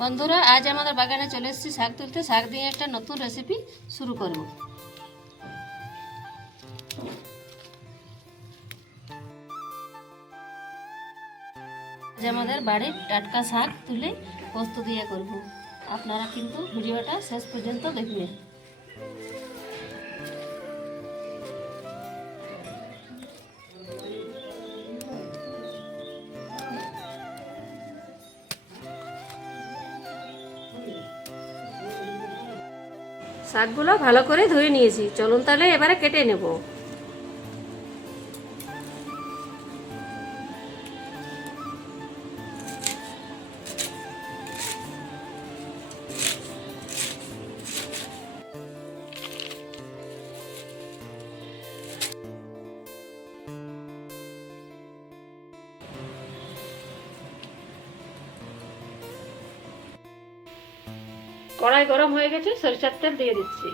বন্ধুরা, আজ আমাদের বাগানে চলে এসেছি শাক তুলতে। শাক দিয়ে একটা নতুন রেসিপি শুরু করব। আজ আমাদের বাড়ির টাটকা শাক তুলে পোস্ত দিয়ে করব। আপনারা কিন্তু ভিডিওটা শেষ পর্যন্ত দেখবেন। শাকগুলো ভালো করে ধুয়ে নিয়েছি, চলুন তাহলে এবারে কেটে নেব। কড়াই গরম হয়ে গেছে, সরিষার তেল দিয়ে দিচ্ছি।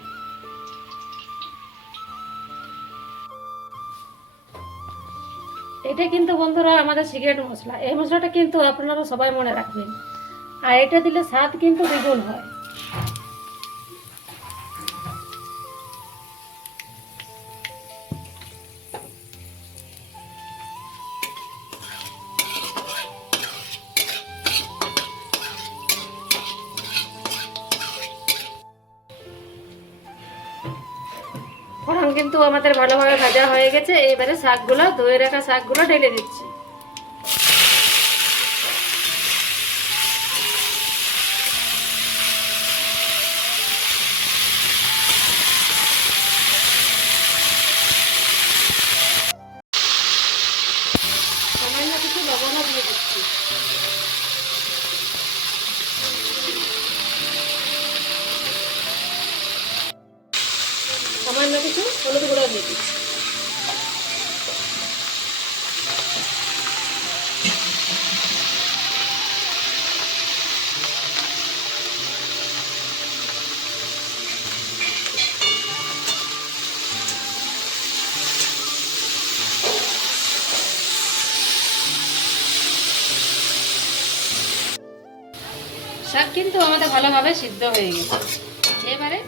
এটা কিন্তু বন্ধুরা আমাদের সিক্রেট মশলা। এই মশলাটা কিন্তু আপনারা সবাই মনে রাখবেন, আর এটা দিলে স্বাদ কিন্তু দ্বিগুণ হয়। ফোড়ন কিন্তু আমাদের ভালোভাবে ভাজা হয়ে গেছে। এবারে শাকগুলো, ধুয়ে রাখা শাকগুলো ঢেলে দিচ্ছি। সামান্য কিছু লবণও দিয়ে দিচ্ছি। সামান্য কিছু হলুদ গুঁড়ো দিয়ে দিচ্ছি। শাক কিন্তু আমাদের ভালোভাবে সিদ্ধ হয়ে গেছে। এবারে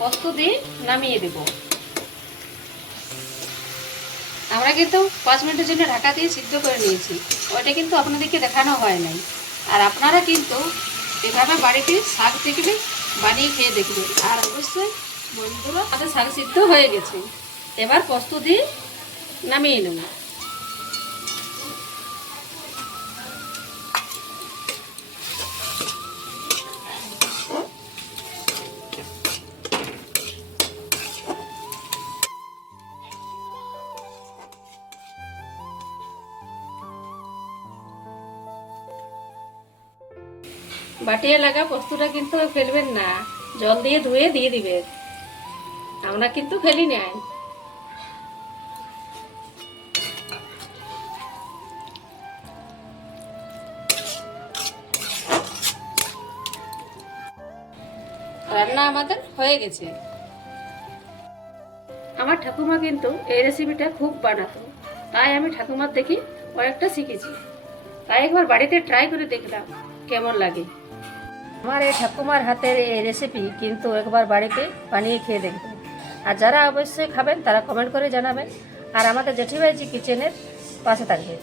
পোস্ত দিয়ে নামিয়ে দেব। আমরা কিন্তু 5 মিনিটের জন্য ঢাকা দিয়ে সিদ্ধ করে নিয়েছি। ওইটা কিন্তু আপনাদেরকে দেখানো হয় নাই। আর আপনারা কিন্তু এভাবে বাড়িতে শাক দেখবে, বানিয়ে খেয়ে দেখবেন। আর অবশ্যই বন্ধুরা, আমাদের শাক সিদ্ধ হয়ে গেছে। এবার পোস্ত দিয়ে নামিয়ে নেব। বাটিয়ে লাগা পোস্তটা কিন্তু ফেলবেন না, জল দিয়ে ধুয়ে দিয়ে দিবেন। আমরা কিন্তু ফেলি নাই। রান্না আমাদের হয়ে গেছে। আমার ঠাকুমা কিন্তু এই রেসিপিটা খুব বানাতো, তাই আমি ঠাকুমার দেখি কয়েকটা শিখেছি। তাই একবার বাড়িতে ট্রাই করে দেখলাম কেমন লাগে। আমার এই ঠাকুমার হাতের এই রেসিপি কিন্তু একবার বাড়িতে বানিয়ে খেয়ে দেখবেন। আর যারা অবশ্যই খাবেন তারা কমেন্ট করে জানাবেন। আর আমাদের জেঠিবাইজি কিচেনের পাশে থাকবে।